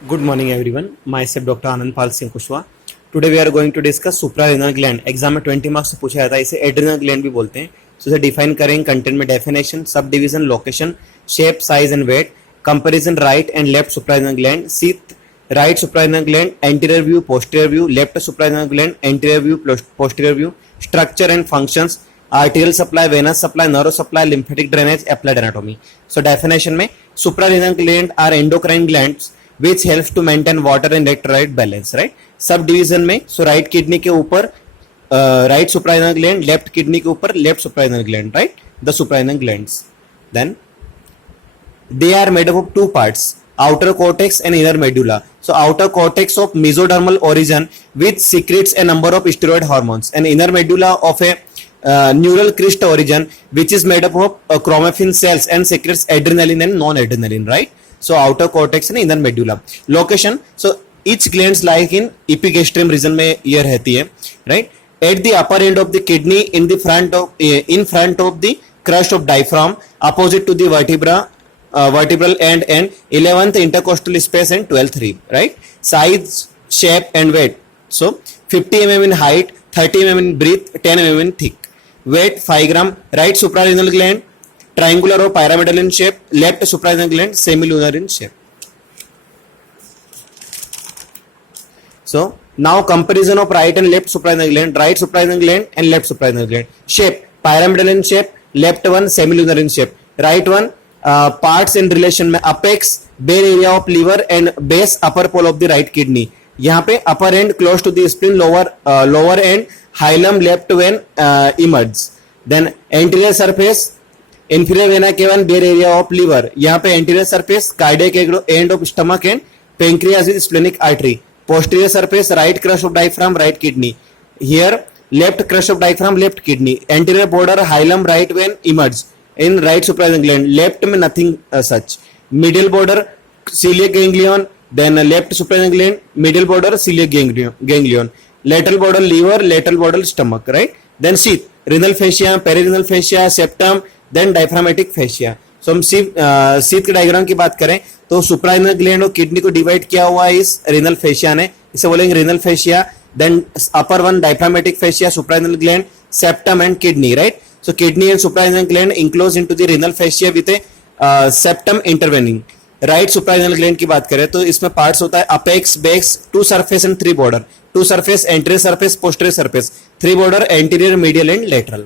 Good morning everyone. Myself Dr. Anand Pal Singh Kushwa. Today we are going to discuss suprarenal gland. Exam में 20 marks से पूछा जाता है, इसे adrenal gland भी बोलते हैं. So इसे डिफाइन करेंगे कंटेंट में definition, subdivision, location, shape, size and weight, comparison right and left suprarenal gland, seat right suprarenal gland, anterior view, posterior view, left suprarenal gland, anterior view, posterior view, structure and functions, arterial supply, venous supply, nerve supply, lymphatic drainage, applied anatomy. So definition में suprarenal gland are endocrine glands which helps to maintain water and electrolyte balance, right? Sub division में so right kidney के ऊपर right suprarenal gland, left kidney के ऊपर left suprarenal gland, right? The suprarenal glands. Then they are made up of two parts, outer cortex and inner medulla. So outer cortex of mesodermal origin which secretes a number of steroid hormones, and inner medulla of a neural crest origin which is made up of chromaffin cells and secretes adrenaline and non-adrenaline, right? So outer cortex and inner medulla. Location, so each glands like in epigastrium region में ये रहती है, right? At the upper end of the kidney in front of the crust of diaphragm, opposite to the vertebral end and 11th intercostal space and 12th rib, right? Size, shape and weight. So 50 mm in height, 30 mm in breadth, 10 mm in thick. Weight 5 gram. Right suprarenal gland triangular or pyramidal in shape, left suprarenal gland semilunar in shape. So now comparison of right and left suprarenal gland, right suprarenal gland and left suprarenal gland. Shape pyramidal in shape, left one semilunar in shape, right one parts in relation में apex, bare area of liver and base upper pole of the right kidney. यहाँ पे upper end close to the spleen, lower end hilum left vein emerges. Then anterior surface inferior vena cava and bare area of liver. यहाँ पे anterior surface cardiac end of stomach and pancreas with splenic artery. Posterior surface right crus of diaphragm, right kidney. Here left crus of diaphragm, left kidney. Anterior border hilum right vein emerges in right suprarenal gland. Left में nothing such. Middle border celiac ganglion. Then left suprarenal gland, middle border celiac ganglion, lateral border liver, lateral border stomach, right? Then sheath, renal fascia, perirenal fascia, septum, then diaphragmatic fascia. So हम sheath के diagram की बात करें तो suprarenal gland और kidney को divide किया हुआ है इस रेनल fascia ने, इसे बोलेंगे renal fascia. Then upper one diaphragmatic fascia, suprarenal gland, septum and kidney, right? So kidney and suprarenal gland enclosed into the renal fascia with a septum intervening. Right suprarenal gland की बात करें तो इसमें parts होता है apex, base, two surface and three border. Two surface, anterior surface, posterior surface, three border, anterior, medial and lateral.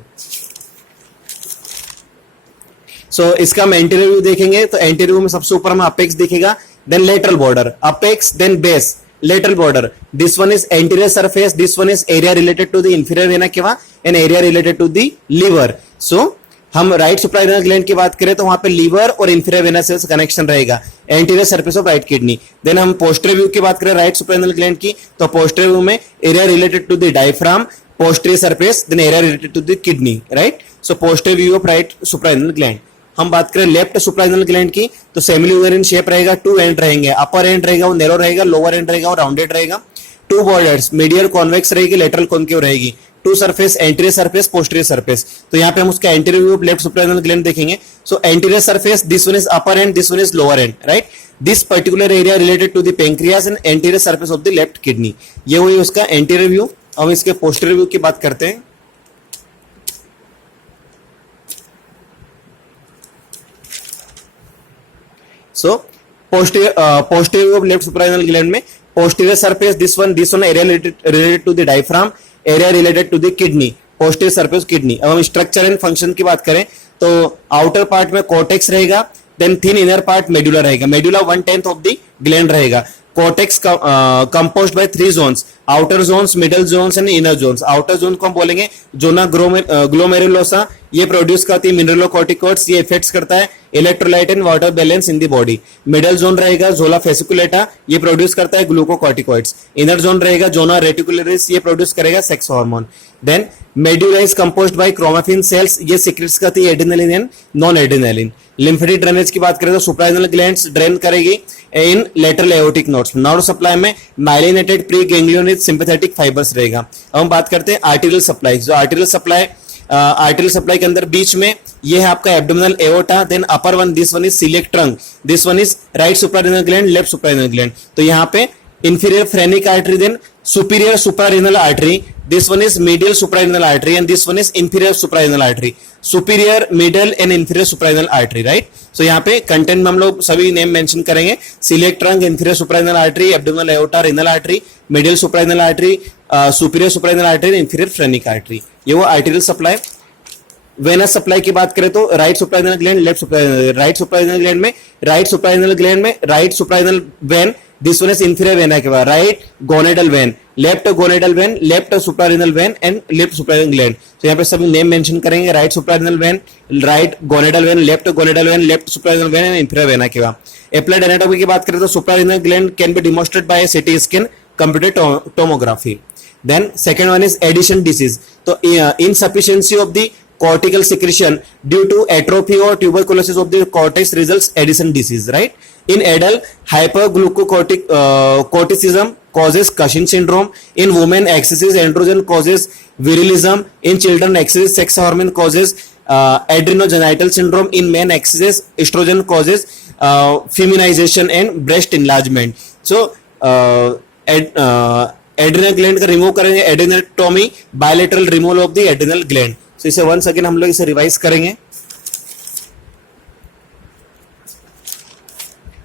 So इसका हम anterior view देखेंगे तो एंटीरियर व्यू में सबसे ऊपर में अपेक्स दिखेगा, then lateral border, apex, then base, lateral border. This one is anterior surface, this one is area related to the inferior vena cava and area related to the liver. So हम right suprarenal gland की बात करें तो वहां पे liver और inferior vena से connection रहेगा, anterior surface of right kidney. Then हम पोस्टीरियर व्यू की बात करें राइट सुप्रारेनल ग्लैंड की तो पोस्टीरियर व्यू में area related to the diaphragm, posterior surface, then area related to the kidney, right? So posterior view of right suprarenal gland. हम बात करें लेफ्ट सुप्रारेनल ग्लैंड की तो सेमिल्यूनर इन शेप रहेगा, to and रहेंगे, अपर and रहेगा वो नैरो रहेगा, लोअर एंड रहेगा वो राउंडेड रहेगा. टू बॉर्डर्स, मीडियल कॉन्वेक्स रहेगी, लेटरल कॉन्केव रहेगी. Two surface, anterior surface, posterior surface. तो यहाँ पे हम उसका anterior view of left suprarenal gland देखेंगे. So anterior surface, this one is upper end, this one is lower end, right? This particular area related to the pancreas and anterior surface of the left kidney. ये हुई उसका anterior view. हम इसके posterior view की बात करते हैं. So posterior view of left suprarenal gland में posterior surface, this one area related to the diaphragm, area related to the kidney, posterior surface kidney. अब हम structure and function की बात करें तो outer part में cortex रहेगा, then thin inner part medulla रहेगा. medulla 1/10 of the gland रहेगा. cortex composed by three zones, outer zones, middle zones and inner zones. outer zone को हम बोलेंगे जोना ग्लोमेरुलोसा, ये प्रोड्यूस करती है मिनरलोकॉर्टिकॉइड्स, ये इफेक्ट्स करता है electrolyte and water balance in the body. Middle zone रहेगा जोला फेसिकुलेटा, ये प्रोड्यूस करता है ग्लूकोकॉर्टिकॉइड्स. इनर जोन रहेगा जोना रेटिकुलरिस, ये प्रोड्यूस करेगा sex hormone. Then medulla is composed by chromaffin cells, ये सीक्रेट्स करती है adrenaline and non adrenaline. Lymphatic drainage की बात करें तो सुप्रारेनल ग्लैंड्स ड्रेन करेगी in lateral aortic nodes. Nerve supply में myelinated pre ganglionic sympathetic fibres रहेगा. अब हम बात करते हैं आर्टेरियल सप्लाई. जो आर्टेरियल सप्लाई आर्टरियल सप्लाई के अंदर बीच में ये है आपका abdominal aorta, then upper one, this one is coeliac trunk, this one is right suprarenal gland, left suprarenal gland. तो यहाँ पे inferior phrenic artery, then superior suprarenal artery, this one is medial suprarenal artery and this one is inferior suprarenal artery, superior, middle and inferior suprarenal artery, right? So यहाँ पे content में हम लोग सभी name mention करेंगे, सिलिक trunk, inferior suprarenal artery, abdominal aorta, renal artery, medial suprarenal artery, superior suprarenal artery, inferior phrenic artery। ये वो arterial supply। वेनस सप्लाई की बात करें तो right suprarenal gland, left suprarenal, right suprarenal gland में right suprarenal vein, this one is inferior vena के बाद right gonadal vein, left gonadal vein, left suprarenal vein and left suprarenal gland. तो यहाँ पे सभी नेम मेंशन करेंगे, right suprarenal vein, right gonadal vein, left gonadal vein, left suprarenal vein and inferior vena के बाद। Applied anatomy की बात करें तो suprarenal gland can B demonstrated by CT scan, computer tomography. Then second one is Addison disease. तो insufficiency of the cortical secretion due to atrophy or tuberculosis of the cortex results Addison disease, right? In adult, hyperglucocorticism causes Cushing syndrome. In women, excessive androgen causes virilism. In children, excessive sex hormone causes adrenogenital syndrome. In men, excessive estrogen causes feminization and breast enlargement. So, adrenal gland का remove करेंगे, adrenotomy, bilateral removal of the adrenal gland. तो इसे once again हम लोग इसे revise करेंगे।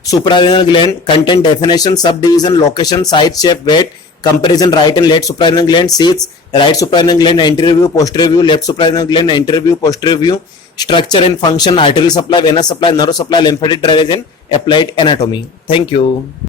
Suprarenal gland, content, definition, subdivision, location, size, shape, weight, comparison, right and left suprarenal gland, seats, right suprarenal gland, anterior view, posterior view, left suprarenal gland, anterior view, posterior view, structure and function, arterial supply, venous supply, nerve supply, lymphatic drainage and applied anatomy. Thank you.